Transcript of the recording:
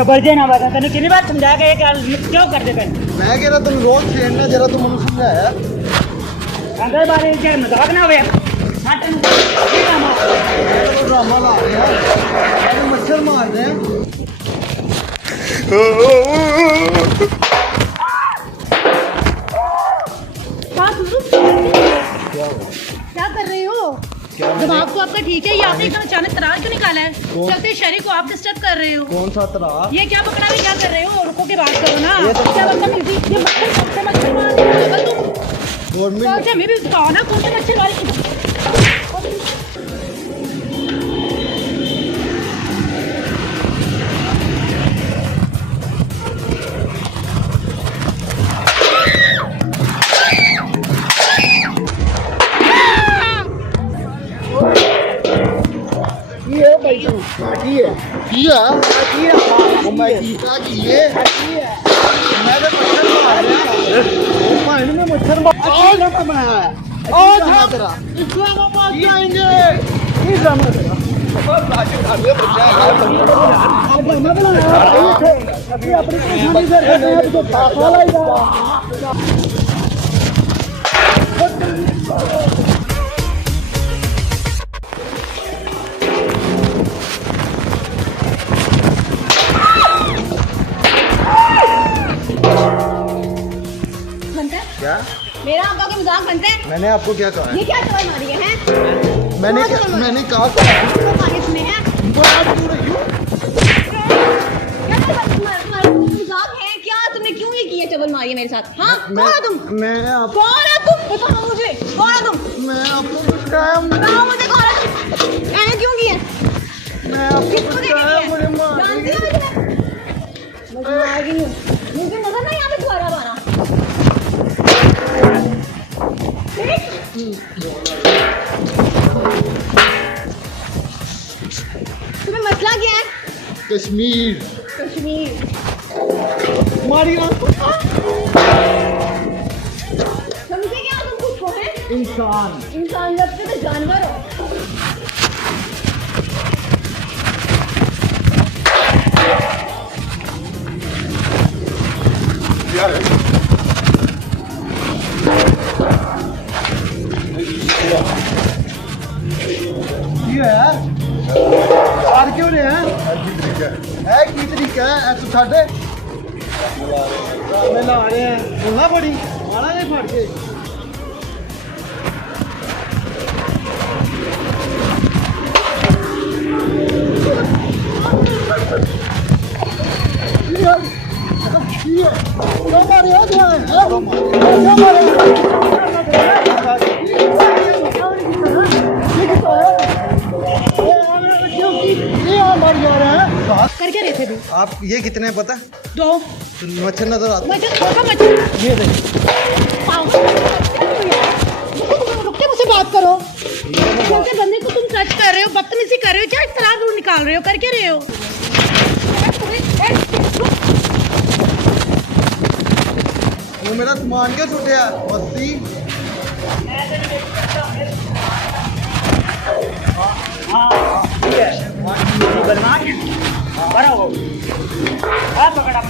जबरदस्त ना बता तेने कितनी बार समझाया कि ये क्यों कर देते हैं? मैं कह रहा तुम रोज छेड़ना जरा तुम मुझे समझाया अंदर बारे में मजाक ना हो यार ड्रामा ला रहे हैं मच्छर मार रहे हैं क्या कर रहे हो? दिमाग तो आपका ठीक है, ये आपने एकदम अचानक तरार क्यों निकाला है? चलते शहरी को आप डिस्टर्ब कर रहे हो। कौन सा तरार? ये क्या पकड़ा भी क्या कर रहे हो? रुको के बात करो ना। क्या बदतमीजी, ये मच्छर मार रहे हो तुम। गवर्नमेंट हमें भी बताओ ना कौन से मच्छर वाले। क्या? मेरा आपका के मजाक बनते हैं? मैंने आपको क्या कहा? ये क्या चोर मारी है? मैंने कहा इसमें है मजाक है क्या? तुमने क्यों ये किया चबल मारी है मेरे साथ? हाँ कौन है तुम? मैं कौन है तुम? बताओ मुझे कौन है तुम? मैं आपको बताया बताओ मुझे कौन है तुम? मैंने क्यों किया? मैं आपको बताया मुझे जानती हो मुझे नजर नहीं यहाँ पे दोबारा आना। तुम्हें मसला क्या है? कश्मीर मारी ना समझे क्या तुम कुछ हो हैं? इंसान लगते तो जानवर हो। क्यों रहे हैं की तरीका है तू साढ़े मैं ला रहे हैं बोलना बड़ी मारा नहीं फट के क्यों मारे हो कर क्या रहे थे तुम? आप ये कितने पता? 2 मच्छर नजर आते मच्छर ये रुक मुझसे बात करो। कैसे बंदे को तुम टच कर रहे हो, बदतमीजी कर रहे हो, क्या इस तरह दूर निकाल रहे हो? कर क्या रहे हो? वो मेरा सामान क्या छूटिया मस्ती बदमाश पकड़ा